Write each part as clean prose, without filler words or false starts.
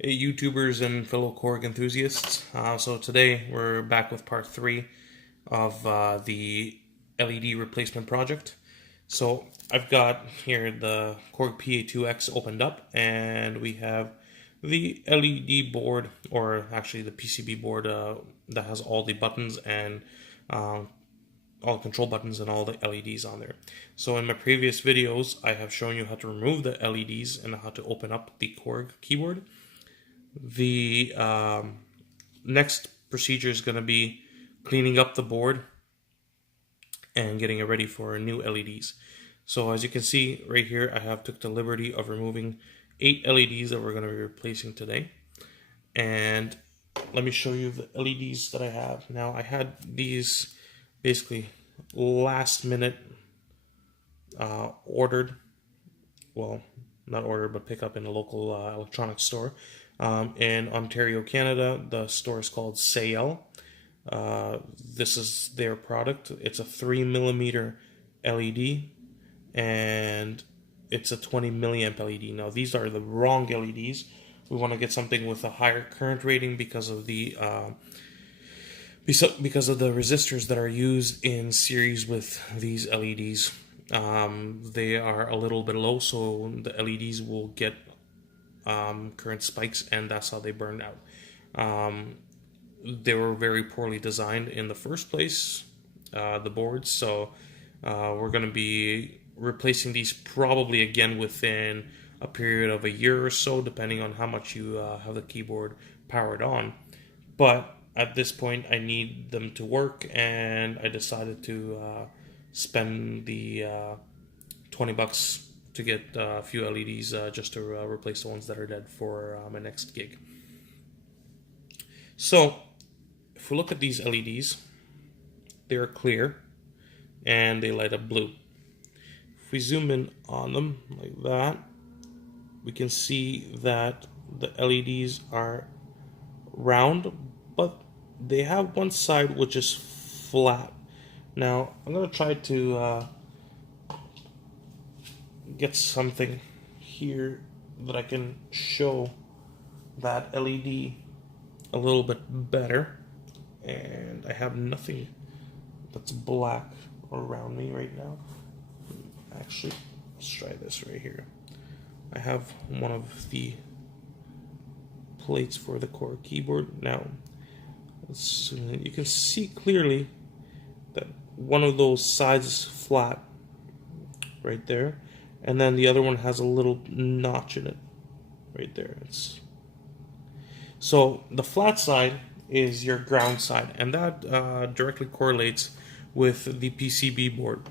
Hey YouTubers and fellow Korg enthusiasts. So today we're back with part 3 of the LED replacement project. So I've got here the Korg pa2x opened up, and we have the LED board, or actually the PCB board that has all the buttons and all the control buttons and all the LEDs on there. So in my previous videos I have shown you how to remove the LEDs and how to open up the Korg keyboard. The next procedure is going to be cleaning up the board and getting it ready for new LEDs. So as you can see right here, I have took the liberty of removing 8 LEDs that we're going to be replacing today. And let me show you the LEDs that I have. Now I had these basically last minute ordered, well, not ordered, but pick up in a local electronics store in Ontario, Canada. The store is called Sale. This is their product. It's a 3mm LED, and it's a 20 milliamp LED. Now these are the wrong LEDs. We want to get something with a higher current rating because of the resistors that are used in series with these LEDs. They are a little bit low, so the LEDs will get current spikes, and that's how they burn out. They were very poorly designed in the first place, the boards, so we're going to be replacing these probably again within a period of a year or so, depending on how much you have the keyboard powered on. But at this point I need them to work, and I decided to spend the $20 to get a few LEDs just to replace the ones that are dead for my next gig. So if we look at these LEDs, they are clear and they light up blue. If we zoom in on them like that, we can see that the LEDs are round, but they have one side which is flat. Now I'm going to try to get something here that I can show that LED a little bit better, and I have nothing that's black around me right now. Actually, let's try this right here. I have one of the plates for the Korg keyboard. Now you can see clearly that one of those sides is flat right there, and then the other one has a little notch in it right there. So the flat side is your ground side, and that directly correlates with the PCB board.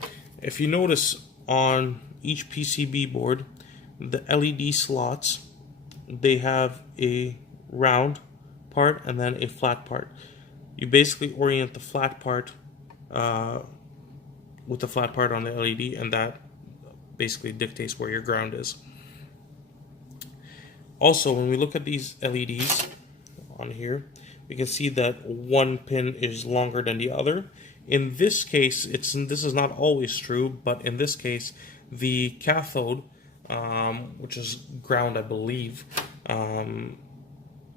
If you notice on each PCB board, the LED slots, they have a round part and then a flat part. You basically orient the flat part with the flat part on the LED, and that basically dictates where your ground is. Also, when we look at these LEDs on here, we can see that one pin is longer than the other. In this case, this is not always true, but in this case, the cathode, which is ground, I believe,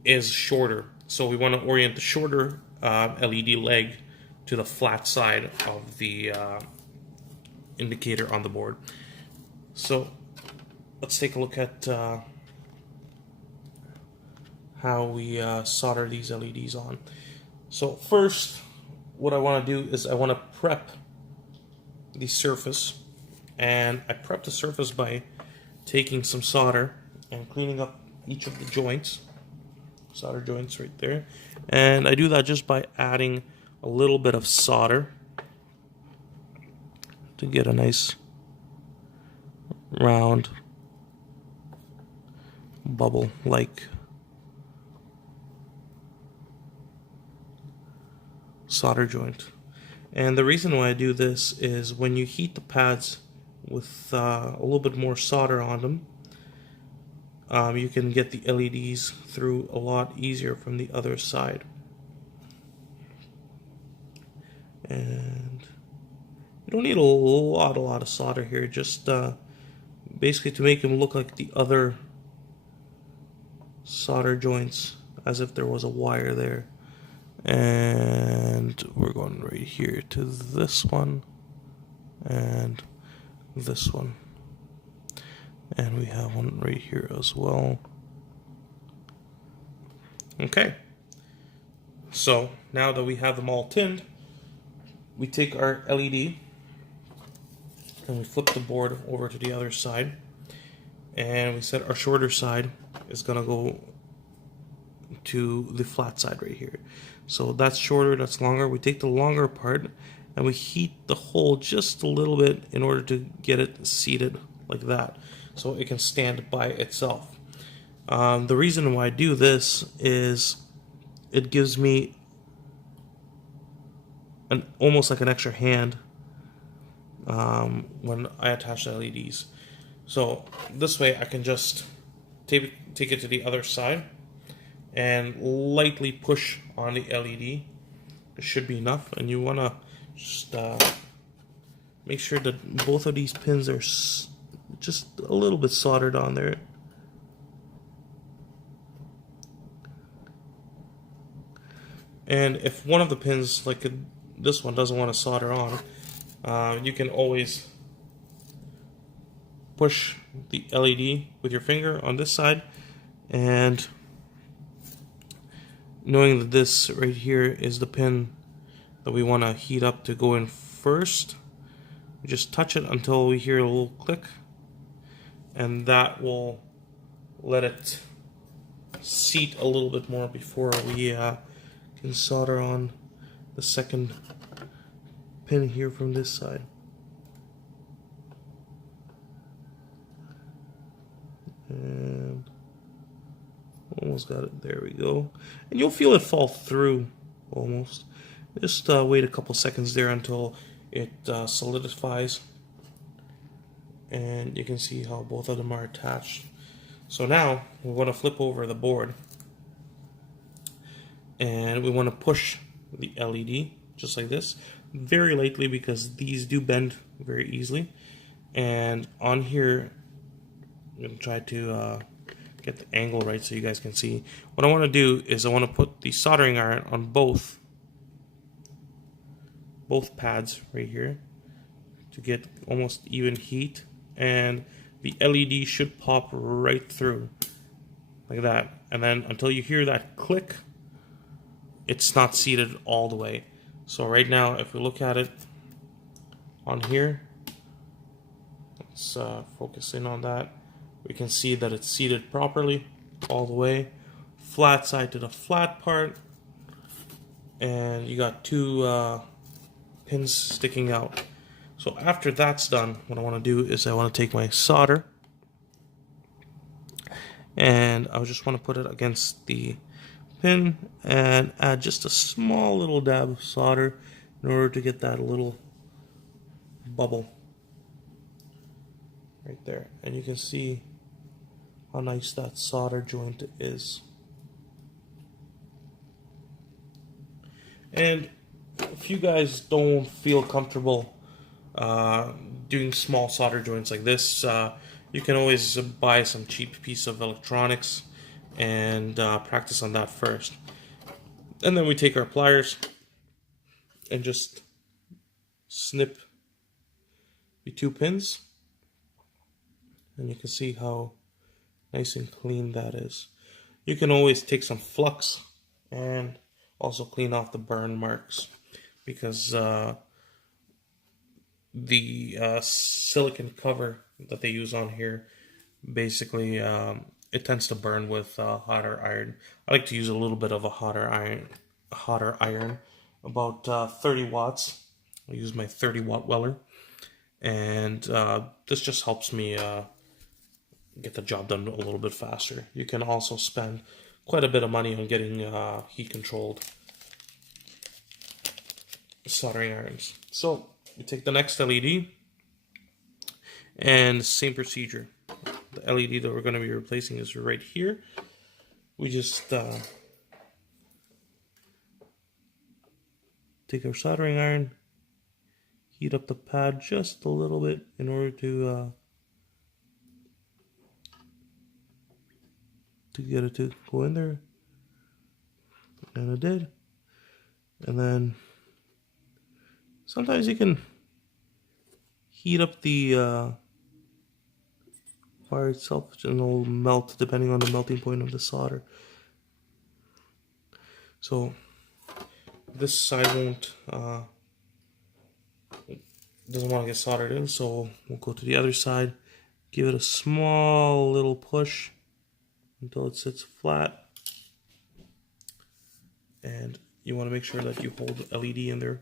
is shorter. So we want to orient the shorter LED leg to the flat side of the indicator on the board. So let's take a look at how we solder these LEDs on. So first, what I want to do is I want to prep the surface, and I prep the surface by taking some solder and cleaning up each of the joints, solder joints right there, and I do that just by adding a little bit of solder to get a nice round bubble like solder joint. And the reason why I do this is when you heat the pads with a little bit more solder on them, you can get the LEDs through a lot easier from the other side. And you don't need a lot of solder here, just basically to make them look like the other solder joints as if there was a wire there. And we're going right here to this one and this one. And we have one right here as well. Okay. So now that we have them all tinned, we take our LED and we flip the board over to the other side. And we said our shorter side is going to go to the flat side right here. So that's shorter, that's longer. We take the longer part and we heat the hole just a little bit in order to get it seated like that, so it can stand by itself. The reason why I do this is it gives me almost like an extra hand when I attach the LEDs. So this way I can just take it to the other side and lightly push on the LED. It should be enough, and you want to just make sure that both of these pins are just a little bit soldered on there. And if one of the pins, like this one, doesn't want to solder on, you can always push the LED with your finger on this side, and knowing that this right here is the pin that we want to heat up to go in first, we just touch it until we hear a little click, and that will let it seat a little bit more before we can solder on the second pin here from this side. And almost got it. There we go. And you'll feel it fall through almost. Just wait a couple seconds there until it solidifies. And you can see how both of them are attached. So now we want to flip over the board. And we want to push the LED just like this. Very lightly, because these do bend very easily. And on here, I'm going to try to get the angle right so you guys can see. What I want to do is I want to put the soldering iron on both pads right here to get almost even heat, and the LED should pop right through like that. And then until you hear that click, it's not seated all the way. So right now, if we look at it on here, let's focus in on that. We can see that it's seated properly all the way, flat side to the flat part, and you got two pins sticking out. So after that's done, what I want to do is I want to take my solder, and I just want to put it against the pin and add just a small little dab of solder in order to get that little bubble right there. And you can see how nice that solder joint is. And if you guys don't feel comfortable doing small solder joints like this, you can always buy some cheap piece of electronics and practice on that first. And then we take our pliers and just snip the two pins, and you can see how nice and clean that is. You can always take some flux and also clean off the burn marks, because the silicone cover that they use on here, basically it tends to burn with hotter iron. I like to use a little bit of a hotter iron, about 30 watts. I use my 30-watt Weller, and this just helps me get the job done a little bit faster. You can also spend quite a bit of money on getting heat-controlled soldering irons. So you take the next LED, and same procedure. The LED that we're going to be replacing is right here. We just take our soldering iron, heat up the pad just a little bit in order to to get it to go in there, and it did. And then sometimes you can heat up the wire itself and it'll melt depending on the melting point of the solder. So this side doesn't want to get soldered in, so we'll go to the other side, give it a small little push until it sits flat, and you want to make sure that you hold the LED in there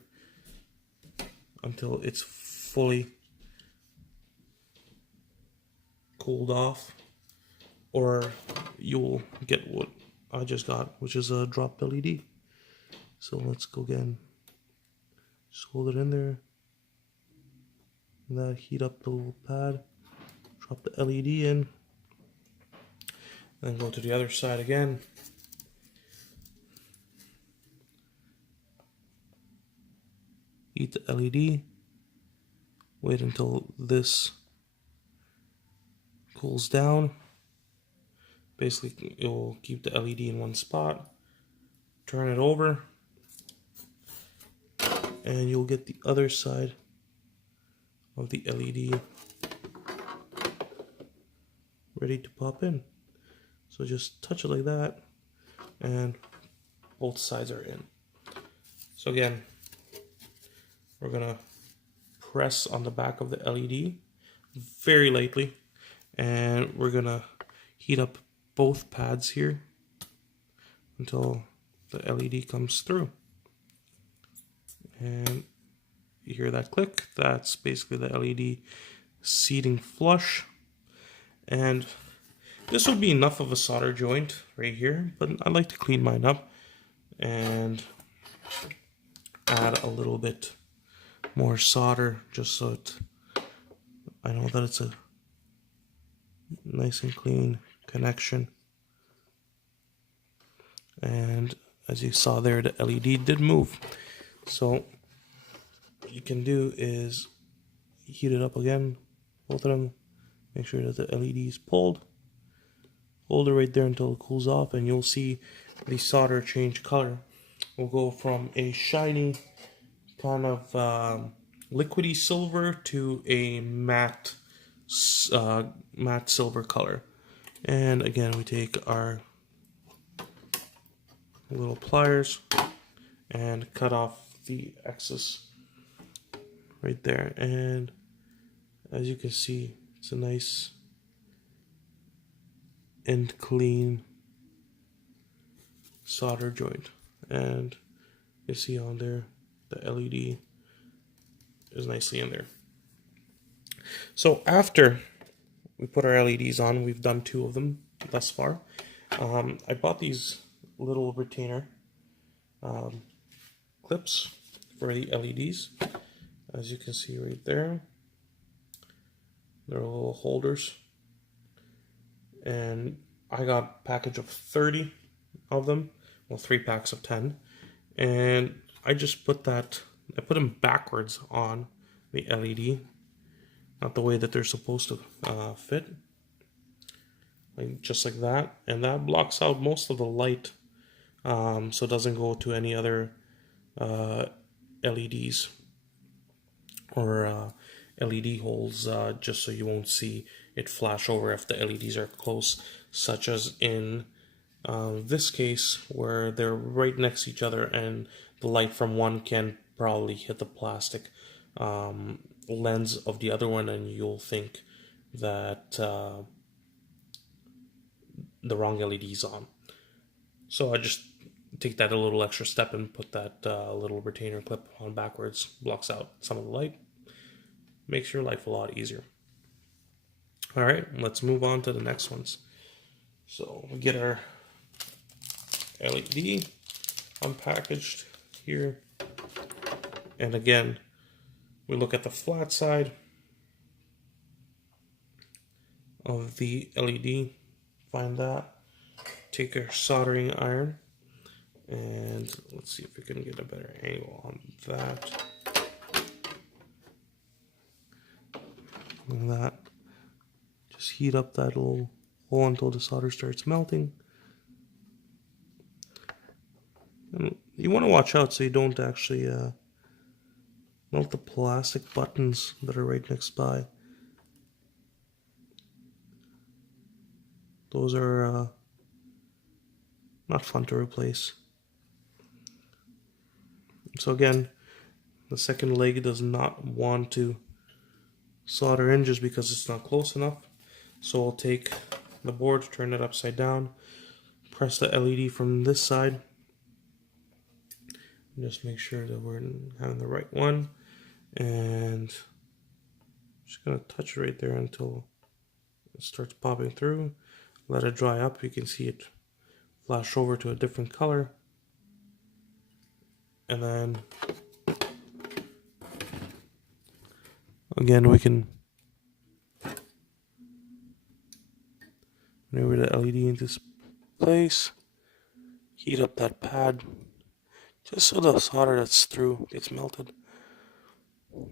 until it's fully cooled off, or you'll get what I just got, which is a drop LED. So let's go again, just hold it in there, and that heat up the little pad, drop the LED in, then go to the other side again, heat the LED, wait until this cools down. Basically, it will keep the LED in one spot. Turn it over, and you'll get the other side of the LED ready to pop in. So just touch it like that, and both sides are in. So again, we're gonna press on the back of the LED very lightly, and we're gonna heat up both pads here until the LED comes through. And you hear that click, that's basically the LED seating flush. And this would be enough of a solder joint right here, but I like to clean mine up and add a little bit more solder just so I know that it's a nice and clean connection. And as you saw there, the LED did move. So what you can do is heat it up again, both of them, make sure that the LED is pulled, hold it right there until it cools off, and you'll see the solder change color. We'll go from a shiny kind of liquidy silver to a matte silver color. And again, we take our little pliers and cut off the excess right there, and as you can see, it's a nice and clean solder joint. And you see on there the LED is nicely in there. So after we put our LEDs on, we've done 2 of them thus far. I bought these little retainer clips for the LEDs. As you can see right there, they're little holders, and I got a package of 30 of them, well, 3 packs of 10, and I just put them backwards on the LED, not the way that they're supposed to fit, like just like that, and that blocks out most of the light, so it doesn't go to any other LEDs or LED holes, just so you won't see it flash over if the LEDs are close, such as in this case where they're right next to each other and the light from one can probably hit the plastic lens of the other one, and you'll think that the wrong LED's on. So I just take that a little extra step and put that little retainer clip on backwards, blocks out some of the light, makes your life a lot easier. Alright, let's move on to the next ones. So we get our LED unpackaged here, and again we look at the flat side of the LED, find that, take our soldering iron, and let's see if we can get a better angle on that. And that, just heat up that little hole until the solder starts melting. And you want to watch out so you don't actually melt the plastic buttons that are right next by. Those are not fun to replace. So again, the second leg does not want to solder in just because it's not close enough. So we'll take the board, turn it upside down, press the LED from this side, and just make sure that we're having the right one, and just gonna touch it right there until it starts popping through. Let it dry up. You can see it flash over to a different color, and then again we can maneuver the LED into place, heat up that pad just so the solder that's through gets melted.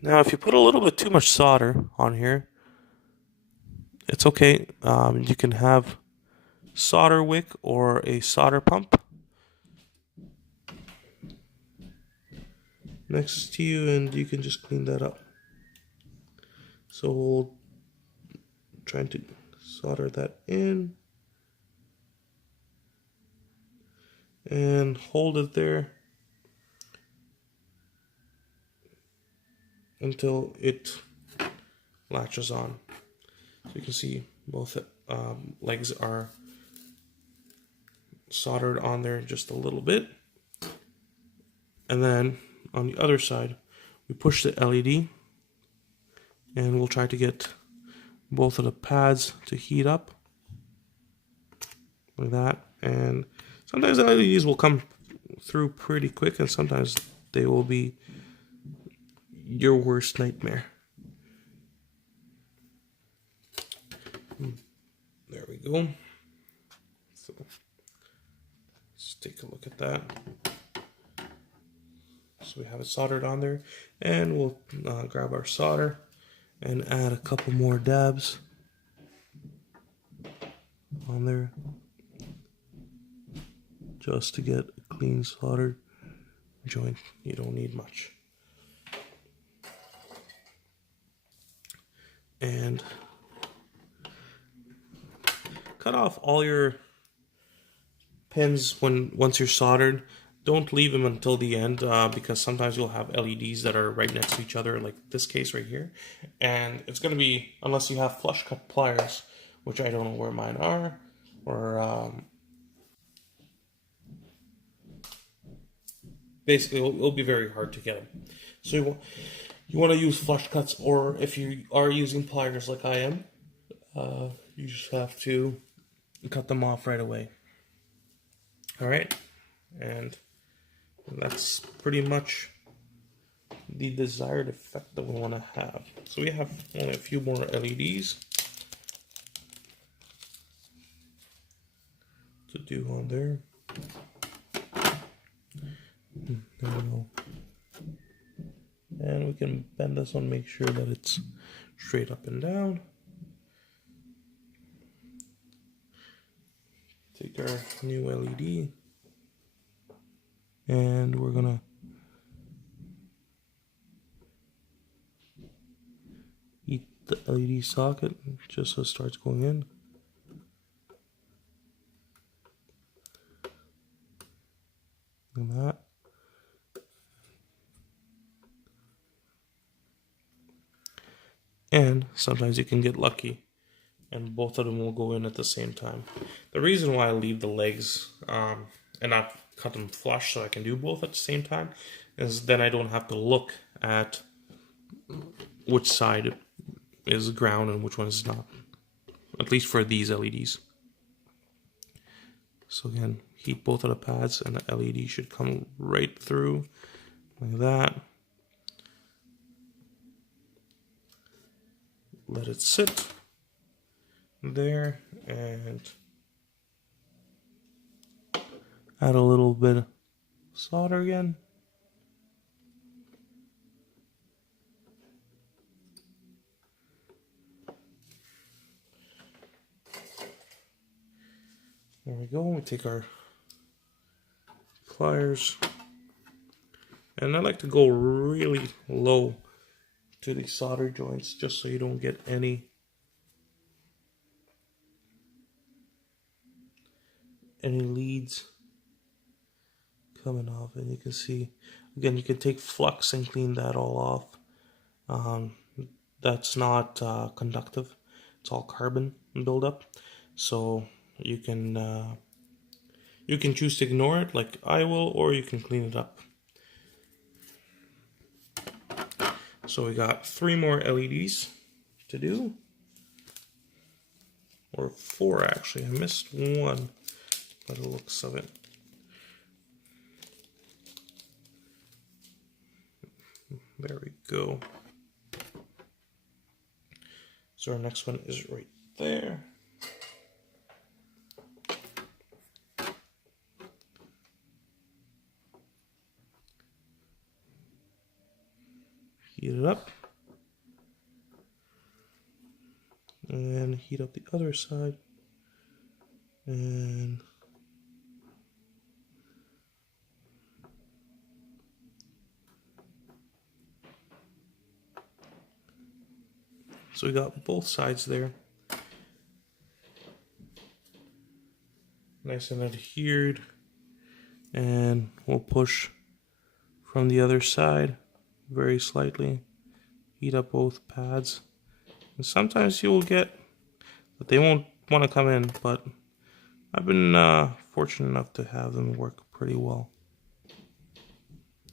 Now if you put a little bit too much solder on here, it's okay. You can have solder wick or a solder pump next to you, and you can just clean that up. So we'll try to solder that in and hold it there until it latches on. So you can see both legs are soldered on there just a little bit. And then on the other side, we push the LED and we'll try to get both of the pads to heat up like that. And sometimes the LEDs will come through pretty quick, and sometimes they will be your worst nightmare. There we go. So let's take a look at that. So we have it soldered on there, and we'll grab our solder and add a couple more dabs on there just to get a clean soldered joint. You don't need much. And cut off all your pins once you're soldered. Don't leave them until the end because sometimes you'll have LEDs that are right next to each other, like this case right here. And it's going to be, unless you have flush cut pliers, which I don't know where mine are, or basically it'll be very hard to get them. So you want to use flush cuts, or if you are using pliers like I am, you just have to cut them off right away. Alright, and that's pretty much the desired effect that we want to have. So we have only a few more LEDs to do on there. There we go. And we can bend this one, make sure that it's straight up and down. Take our new LED, and we're gonna heat the LED socket just so it starts going in. Like that. And sometimes you can get lucky and both of them will go in at the same time. The reason why I leave the legs and not cut them flush so I can do both at the same time is then I don't have to look at which side is ground and which one is not, at least for these LEDs. So again, heat both of the pads and the LED should come right through like that. Let it sit there and add a little bit of solder again. There we go. We take our pliers. And I like to go really low to these solder joints just so you don't get any leads coming off. And you can see, again, you can take flux and clean that all off. That's not conductive. It's all carbon buildup. So you can choose to ignore it like I will, or you can clean it up. So we got 3 more LEDs to do. Or 4 actually. I missed one by the looks of it. There we go. So our next one is right there. Heat it up. And heat up the other side. And so we got both sides there. Nice and adhered. And we'll push from the other side very slightly. Heat up both pads. And sometimes you'll get that they won't want to come in, but I've been fortunate enough to have them work pretty well.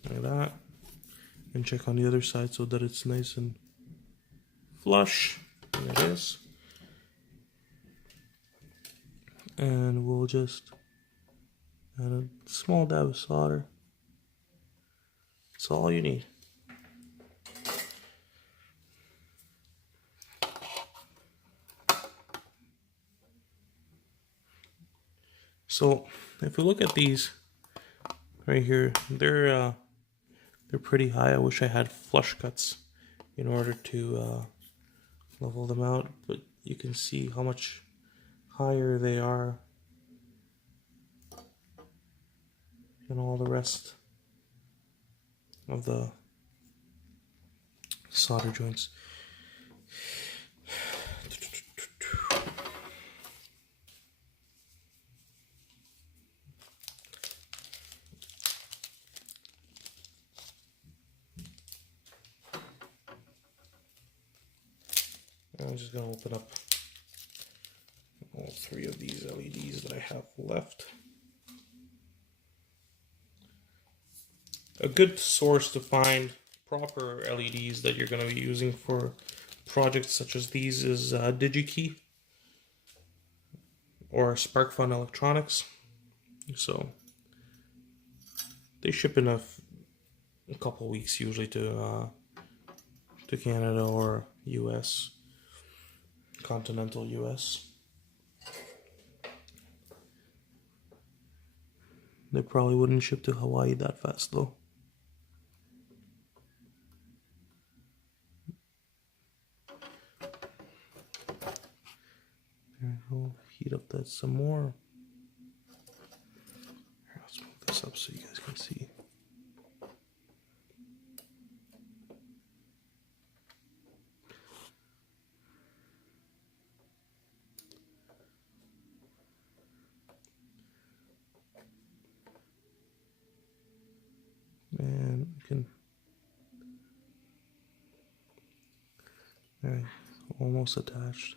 Like that. And check on the other side so that it's nice and flush. And it is. And we'll just add a small dab of solder. That's all you need. So if we look at these right here, they're pretty high. I wish I had flush cuts in order to level them out, but you can see how much higher they are than all the rest of the solder joints. I'm just going to open up all 3 of these LEDs that I have left. A good source to find proper LEDs that you're going to be using for projects such as these is DigiKey or SparkFun Electronics. So they ship in a couple weeks usually to Canada or US. Continental US. They probably wouldn't ship to Hawaii that fast though. There we go. Heat up that some more. Here, let's move this up so you guys can see. And you can, there, almost attached.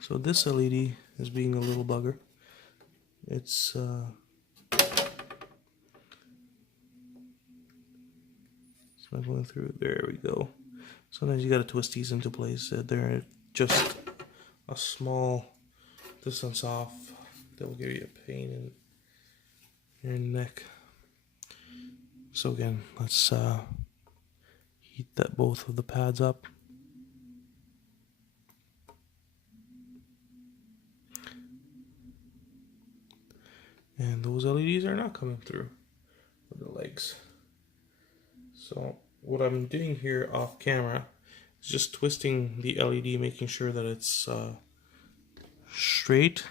So this LED is being a little bugger. It's smuggling through. There we go. Sometimes you gotta twist these into place. They're just a small distance off. That will give you a pain in your neck. So again, let's heat that both of the pads up. And those LEDs are not coming through with the legs. So what I'm doing here off camera is just twisting the LED, making sure that it's straight.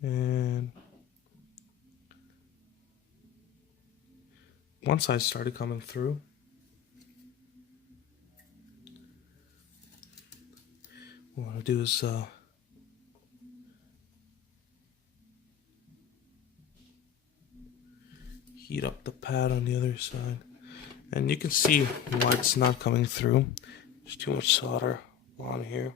And one side started coming through. What I want to do is heat up the pad on the other side. And you can see why it's not coming through. There's too much solder on here.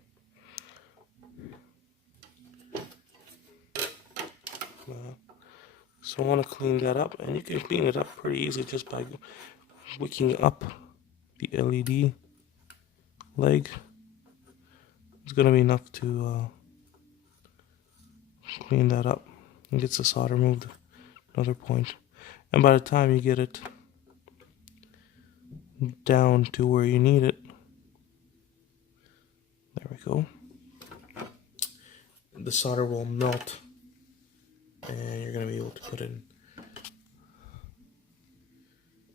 So I want to clean that up, and you can clean it up pretty easily just by wicking up the LED leg. It's going to be enough to clean that up and get the solder moved another point. And by the time you get it down to where you need it, there we go, the solder will melt and you're going to be able to put it in.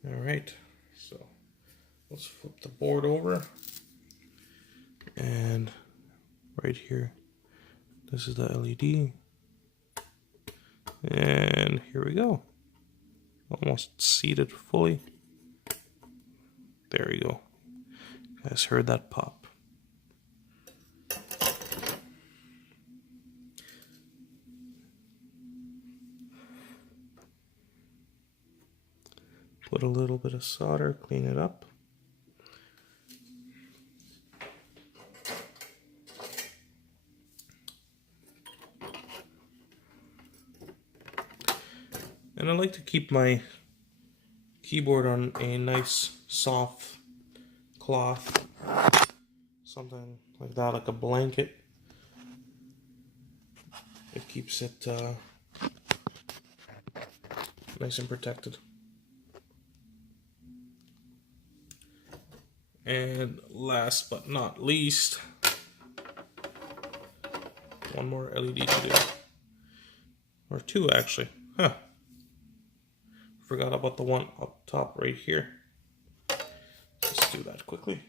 Alright, so let's flip the board over, and right here, this is the LED, and here we go, almost seated fully. There we go. You guys heard that pop. Put a little bit of solder, clean it up. And I like to keep my keyboard on a nice soft cloth, something like that, like a blanket. It keeps it nice and protected. And last but not least, one more LED to do, or two actually. Forgot about the one up top right here. Let's do that quickly.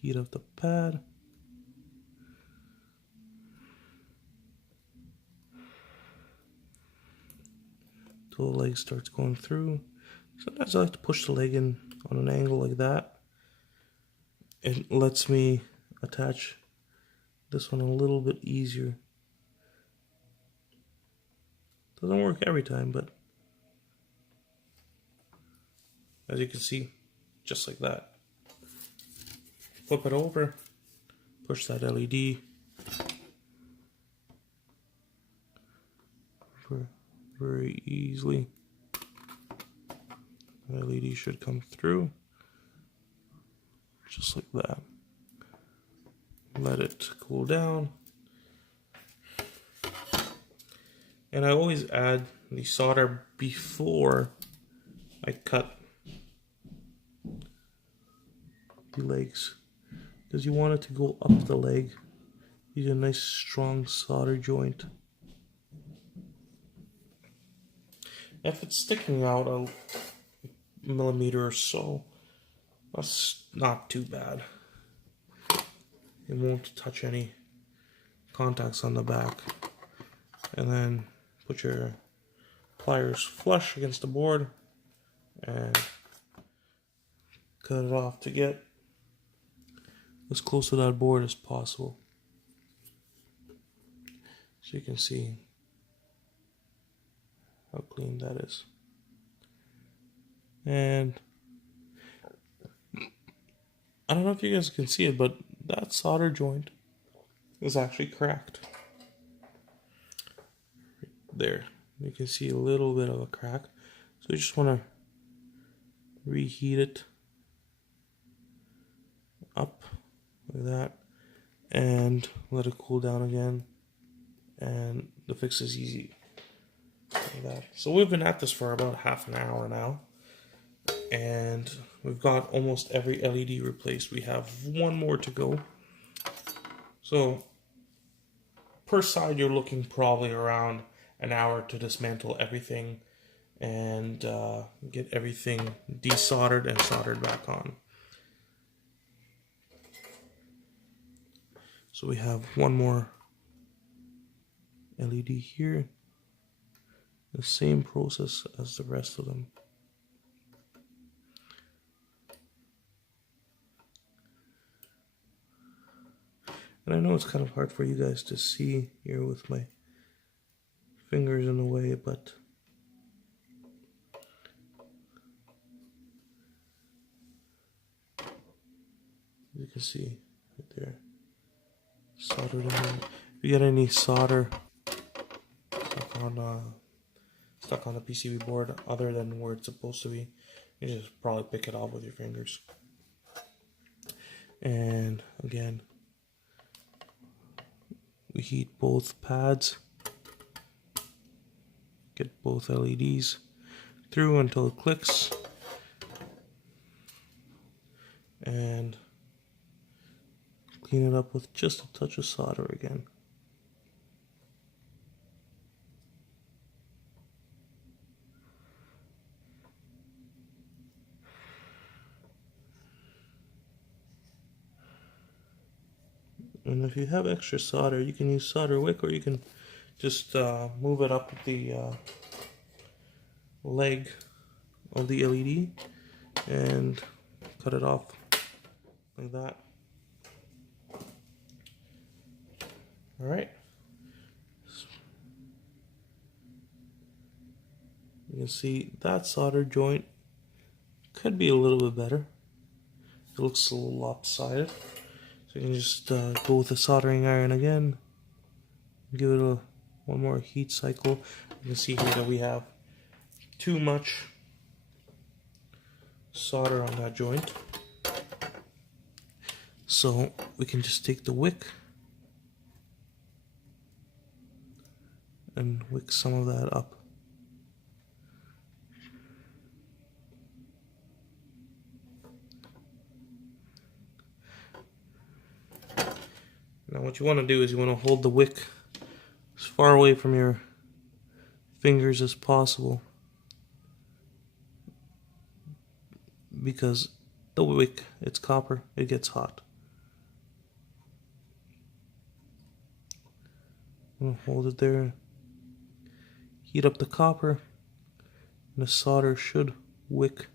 Heat up the pad. Till the leg starts going through. Sometimes I like to push the leg in on an angle like that. It lets me attach this one a little bit easier. Doesn't work every time, but as you can see, just like that. Flip it over, push that LED very easily. The LED should come through. Just like that. Let it cool down. And I always add the solder before I cut the legs, because you want it to go up the leg. Use a nice strong solder joint. If it's sticking out a millimeter or so, that's not too bad. It won't touch any contacts on the back. And then put your pliers flush against the board and cut it off to get as close to that board as possible. So you can see how clean that is. And I don't know if you guys can see it, but that solder joint is actually cracked. Right there. You can see a little bit of a crack. So you just want to reheat it up like that and let it cool down again. And the fix is easy. Like that. So we've been at this for about half an hour now. And we've got almost every LED replaced. We have one more to go. So per side, you're looking probably around an hour to dismantle everything and get everything desoldered and soldered back on. So we have one more LED here. The same process as the rest of them. And I know it's kind of hard for you guys to see here with my fingers in the way, but you can see right there, soldered in there. If you get any solder stuck on the PCB board other than where it's supposed to be, you just probably pick it off with your fingers. And again, we heat both pads, get both LEDs through until it clicks, and clean it up with just a touch of solder again. And if you have extra solder, you can use solder wick, or you can just move it up the leg of the LED and cut it off like that. Alright. You can see that solder joint could be a little bit better. It looks a little lopsided. So you can just go with the soldering iron again, give it one more heat cycle. You can see here that we have too much solder on that joint. So we can just take the wick and wick some of that up. Now what you want to do is you want to hold the wick as far away from your fingers as possible, because the wick, it's copper, it gets hot. I'm going to hold it there, heat up the copper, and the solder should wick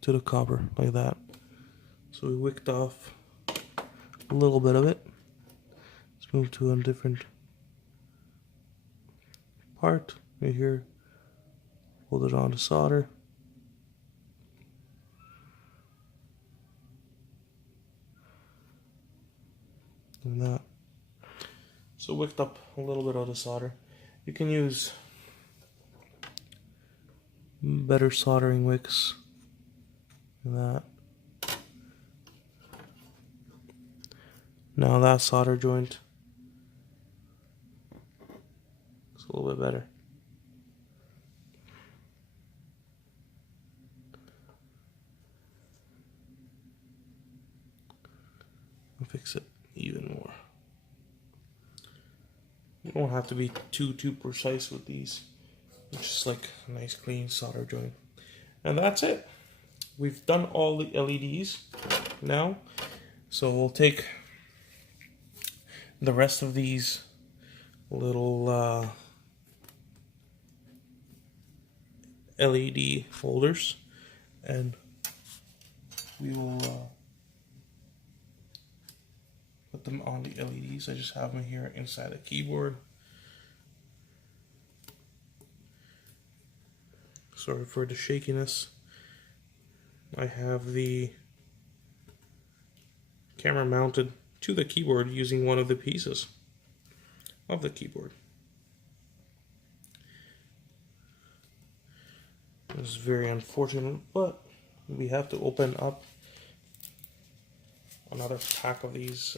to the copper like that. So we wicked off a little bit of it. Let's move to a different part right here. Hold it on to solder. And that. So wicked up a little bit of the solder. You can use better soldering wicks than that. Now that solder joint is a little bit better. I'll fix it even more. You don't have to be too precise with these. It's just like a nice clean solder joint. And that's it. We've done all the LEDs now. So we'll take the rest of these little LED holders, and we will put them on the LEDs. I just have them here inside the keyboard. Sorry for the shakiness. I have the camera mounted to the keyboard using one of the pieces of the keyboard. This is very unfortunate, but we have to open up another pack of these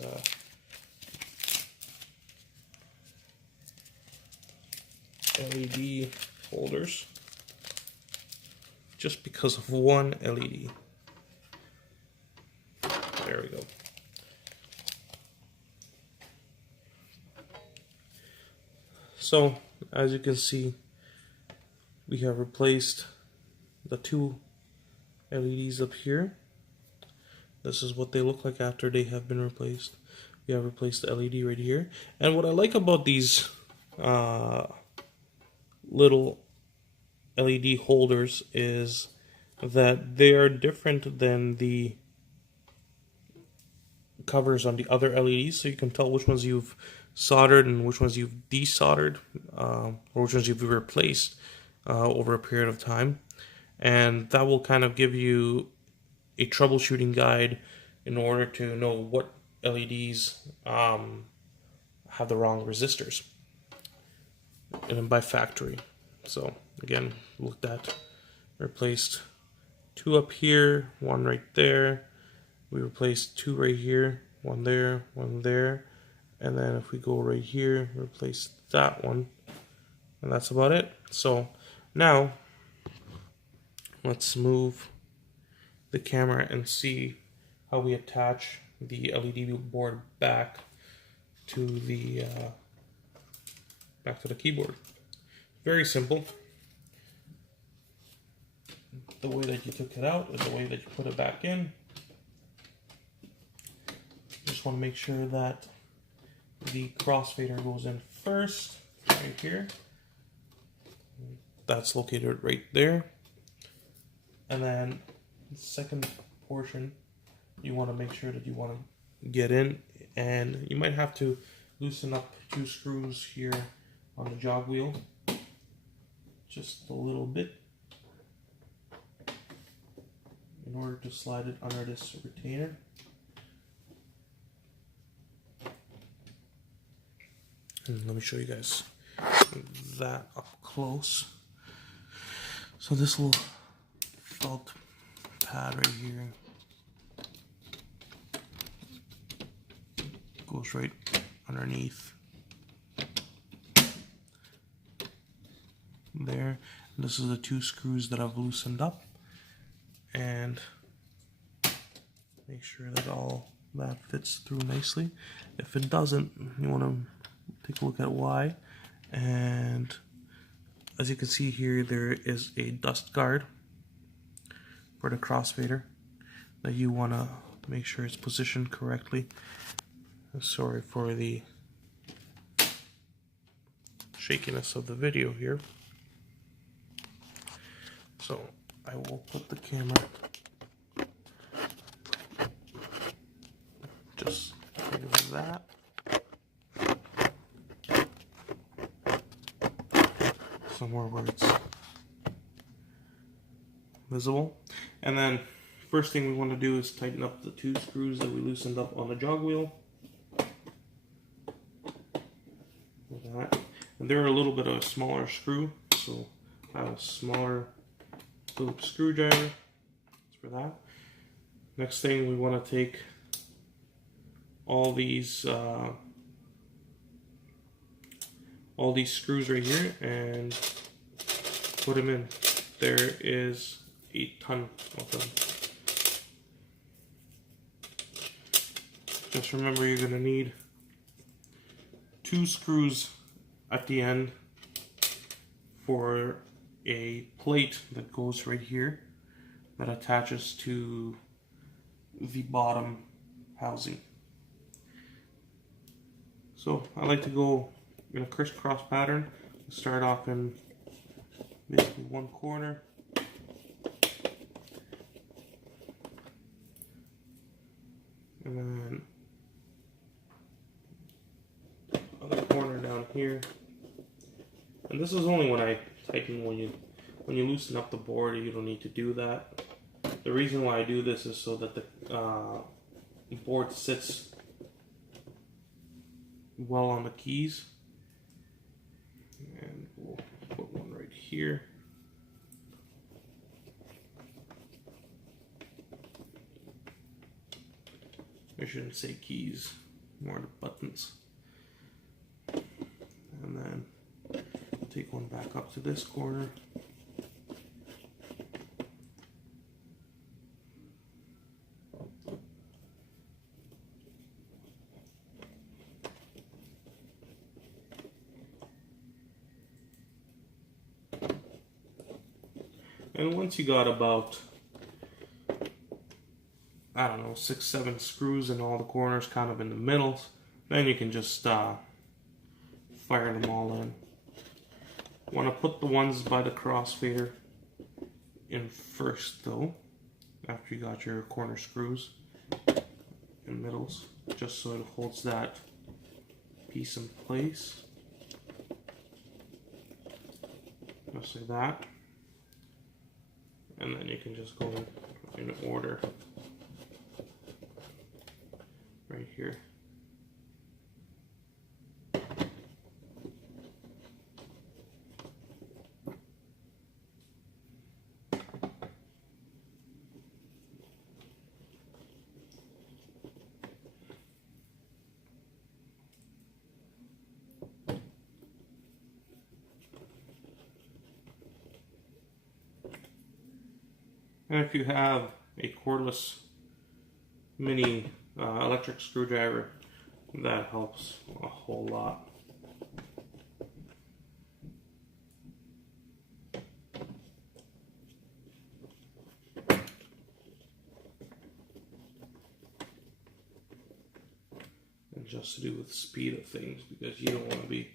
LED holders just because of one LED. There we go. So, as you can see, we have replaced the two LEDs up here this is what they look like after they have been replaced. We have replaced the LED right here. And what I like about these little LED holders is that they are different than the covers on the other LEDs, so you can tell which ones you've soldered and which ones you've desoldered, or which ones you've replaced over a period of time. And that will kind of give you a troubleshooting guide in order to know what LEDs have the wrong resistors, and then by factory. So again, looked at, replaced 2 up here, 1 right there. We replaced 2 right here, 1 there, 1 there, and then if we go right here, replace that one, and that's about it. So now let's move the camera and see how we attach the LED board back to the keyboard. Very simple. The way that you took it out is the way that you put it back in. Just want to make sure that the crossfader goes in first, right here. That's located right there. And then the second portion, you want to make sure that you want to get in, and you might have to loosen up 2 screws here on the jog wheel, just a little bit, in order to slide it under this retainer. And let me show you guys that up close. So this little felt pad right here goes right underneath there. And this is the 2 screws that I've loosened up, and make sure that all that fits through nicely. If it doesn't, you want to take a look at why. And as you can see here, there is a dust guard for the crossfader that you want to make sure it's positioned correctly. Sorry for the shakiness of the video here. So I will put the camera just like that. Somewhere where it's visible. And then first thing we want to do is tighten up the 2 screws that we loosened up on the jog wheel. Like that. And they're a little bit of a smaller screw, so I have a smaller Phillips screwdriver for that. Next thing, we want to take all these screws right here and put them in. There is a ton of them. Just remember, you're going to need 2 screws at the end for a plate that goes right here that attaches to the bottom housing. So I like to go in a crisscross pattern. Start off in basically one corner, and then other corner down here. And this is only when I tighten. When you loosen up the board, you don't need to do that. The reason why I do this is so that the board sits well on the keys. And we'll put one right here. I shouldn't say keys, more the buttons. And then I'll take one back up to this corner. And once you got about I don't know, 6, 7 screws in all the corners, kind of in the middle. Then you can just fire them all in. Want to put the ones by the crossfader in first though, after you got your corner screws and middles, just so it holds that piece in place. Just like that. And then you can just go in order right here. And if you have a cordless mini electric screwdriver, that helps a whole lot. And just to do with the speed of things, because you don't want to be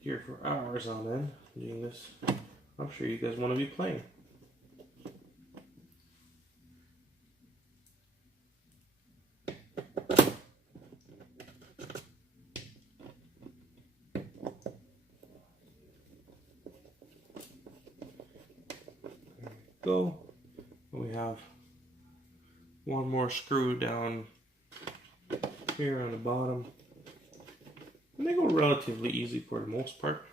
here for hours on end doing this. I'm sure you guys want to be playing. Go. We have one more screw down here on the bottom, and they go relatively easy for the most part.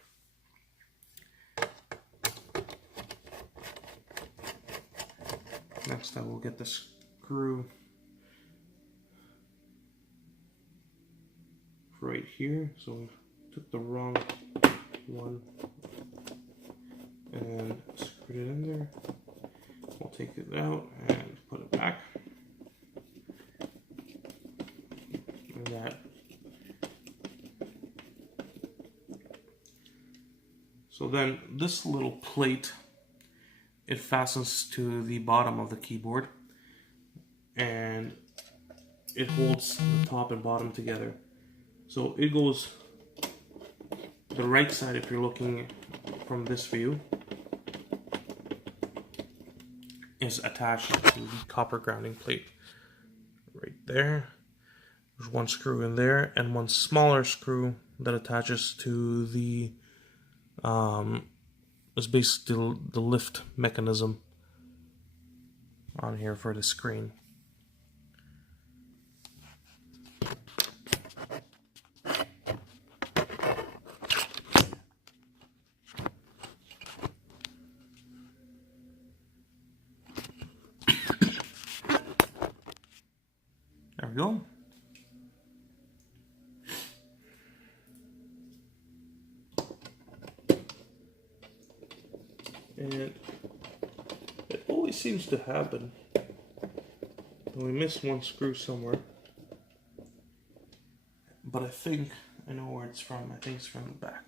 Next I will get the screw right here, so we took the wrong one and screwed it in there. We'll take it out and put it back. And that. So then this little plate, it fastens to the bottom of the keyboard and it holds the top and bottom together. So it goes the right side if you're looking from this view. Is attached to the copper grounding plate right there. There's one screw in there and one smaller screw that attaches to the is basically the lift mechanism on here for the screen. There we go. And it always seems to happen when we miss one screw somewhere. But I think I know where it's from. I think it's from the back.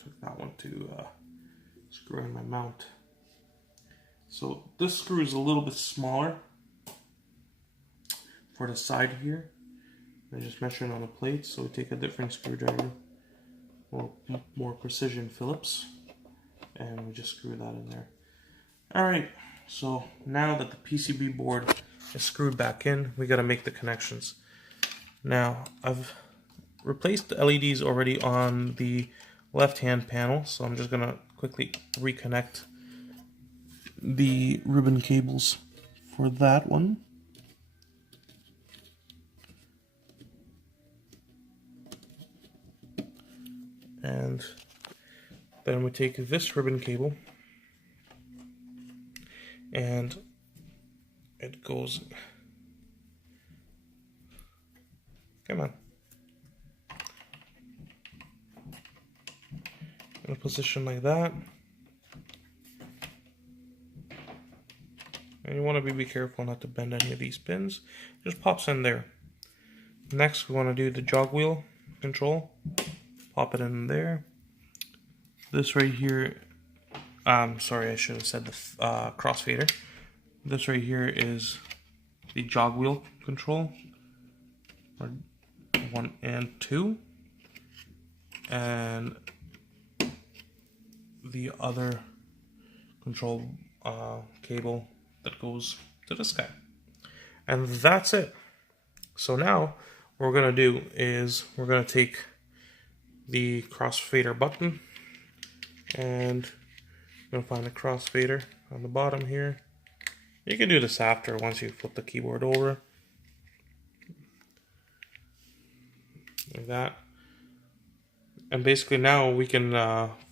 Took that one to screw in my mount. So this screw is a little bit smaller for the side here. I just measured on the plate, so we take a different screwdriver, or more precision Phillips, and we just screw that in there. Alright, so now that the PCB board is screwed back in, we gotta make the connections. Now, I've replaced the LEDs already on the left-hand panel, so I'm just gonna quickly reconnect the ribbon cables for that one. And then we take this ribbon cable and it goes, come on, in a position like that. And you want to be careful not to bend any of these pins. Just pops in there. Next we want to do the jog wheel control. Pop it in there. This right here, sorry, I should have said the crossfader. This right here is the jog wheel control, or 1 and 2, and the other control cable that goes to this guy. And that's it. So now what we're going to do is we're going to take the crossfader button, and I'm going to find the crossfader on the bottom here. You can do this after, once you flip the keyboard over. Like that. And basically now we can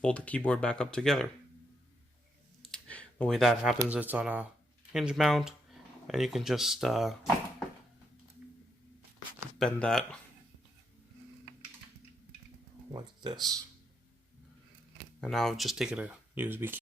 fold the keyboard back up together. The way that happens, it's on a hinge mount, and you can just bend that like this. And now I've just taken a USB key